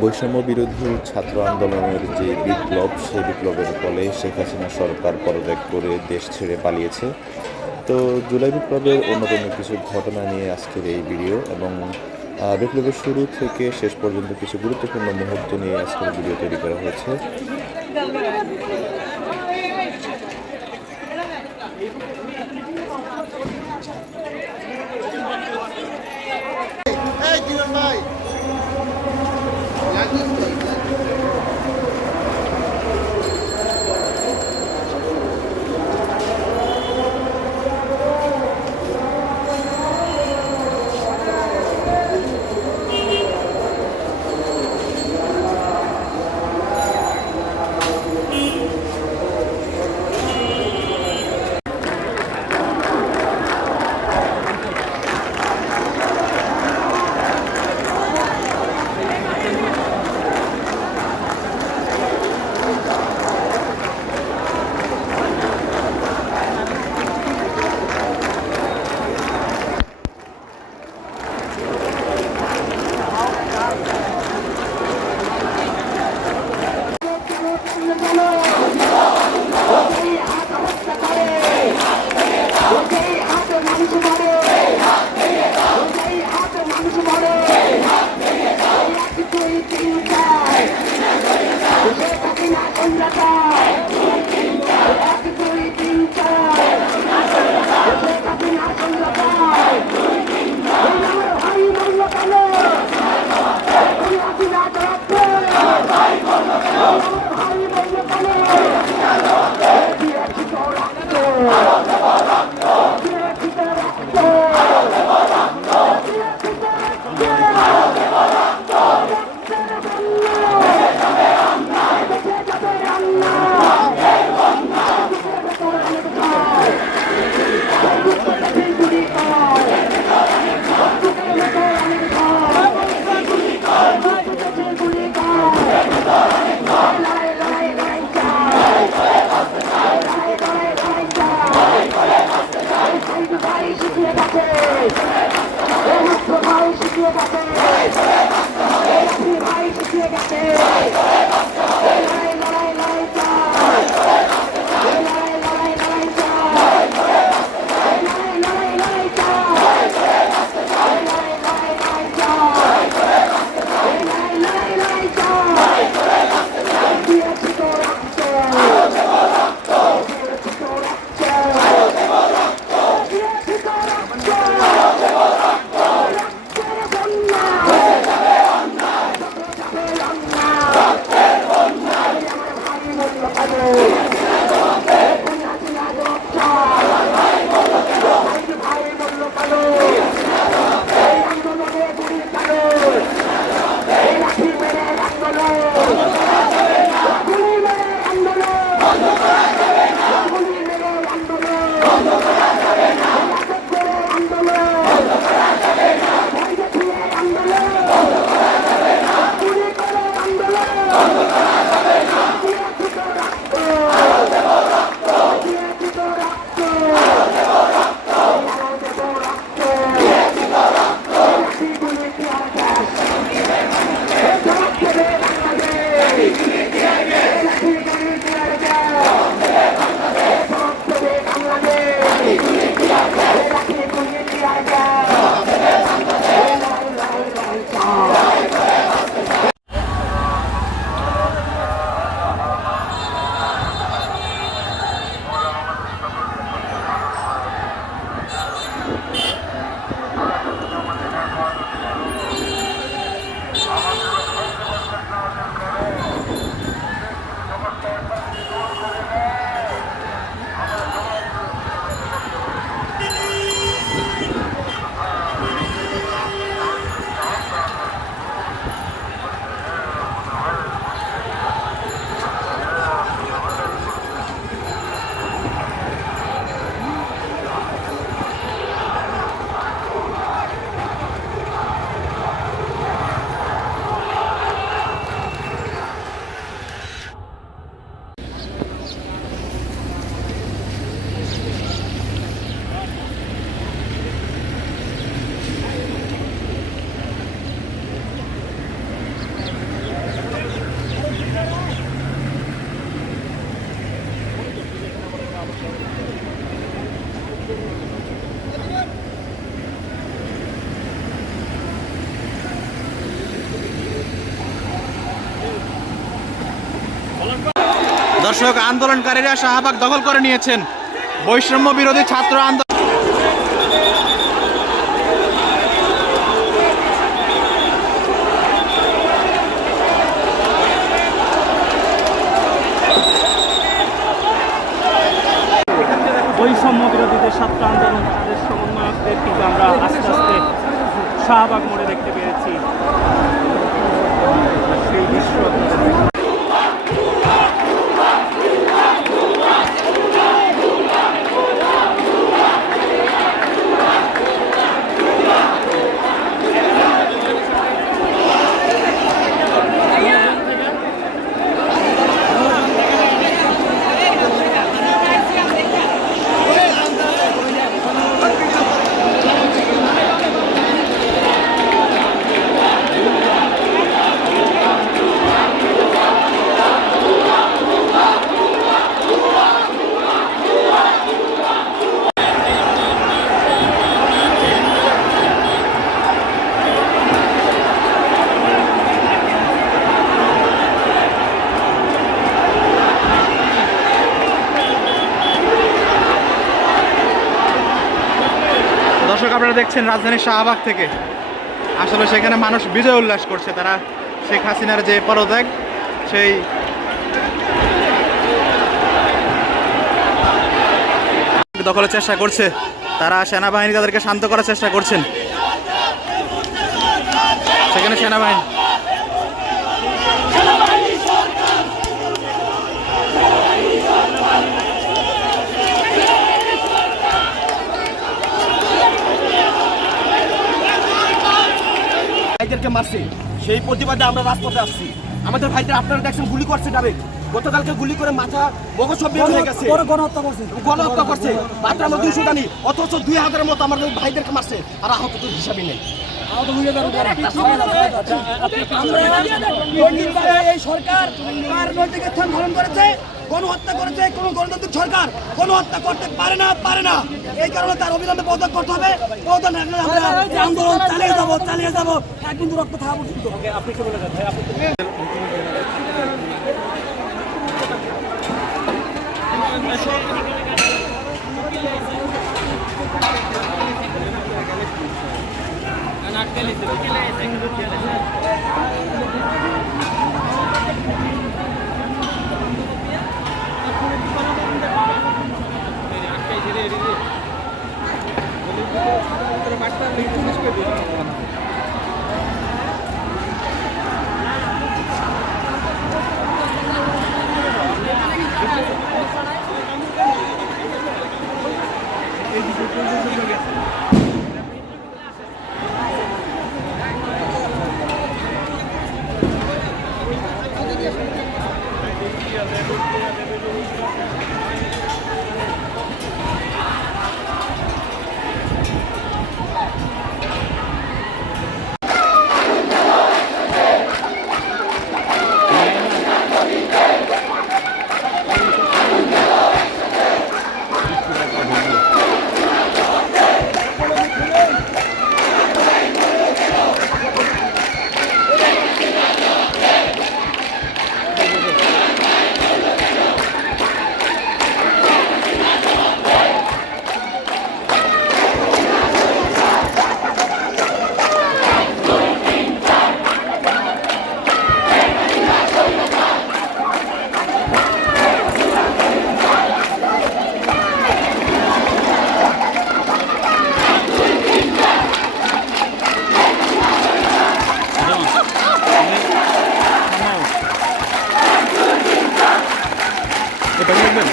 বৈষম্য বিরোধী ছাত্র আন্দোলনের যে বিপ্লব, সেই বিপ্লবের ফলে শেখ হাসিনা সরকার পদত্যাগ করে দেশ ছেড়ে পালিয়েছে। তো জুলাই বিপ্লবের অন্যতম কিছু ঘটনা নিয়ে আজকের এই ভিডিও, এবং বিপ্লবের শুরু থেকে শেষ পর্যন্ত কিছু গুরুত্বপূর্ণ মুহূর্ত নিয়ে আজকের ভিডিও তৈরি করা হয়েছে। দর্শক, আন্দোলনকারীরা শাহবাগ দখল করে নিয়েছেন। বৈষম্য বিরোধী ছাত্র আন্দোলন। বৈষম্য বিরোধী যে ছাত্র আন্দোলন, তাদের সমন্বয়কদের কিন্তু আমরা আস্তে আস্তে শাহবাগ মোড়ে দেখতে পেয়েছি। সেই দৃশ্য দর্শক, আপনারা দেখছেন রাজধানীর শাহবাগ থেকে। আসলে সেখানে মানুষ বিজয় উল্লাস করছে। তারা শেখ হাসিনার যে পদত্যাগ, সেই দখলের চেষ্টা করছে। তারা সেনাবাহিনী তাদেরকে শান্ত করার চেষ্টা করছেন। সেখানে সেনাবাহিনী ভাইদেরকে মারছে, সেই প্রতিবাদে আমরা রাজপথে আসছি। আমাদের ভাইদের আপনারা দেখছেন গুলি করছে ডাইরেক্ট, গতকালকে গুলি করে মাথা মগজ সব বের হয়ে গেছে, গণহত্যা করছে মাত্র আমরা 200 জানি, অথচ 2000-এর মতো আমাদের ভাইদেরকে মারছে, আর আহত তো হিসাবই নেই। এই সরকার রাজনৈতিক স্থান ধারণ করেছে, গণহত্যা করেছে। কোন গণতান্ত্রিক সরকার গণহত্যা করতে পারে না। এই কারণে তার অবিলম্বে পদত্যাগ করতে হবে। পদত্যাগ না করলে আমরা আন্দোলন চালিয়ে যাবো একদিন রক্ত থাকা পর্যন্ত। আপনি কি বলে ভাই? এটা দেখবেন।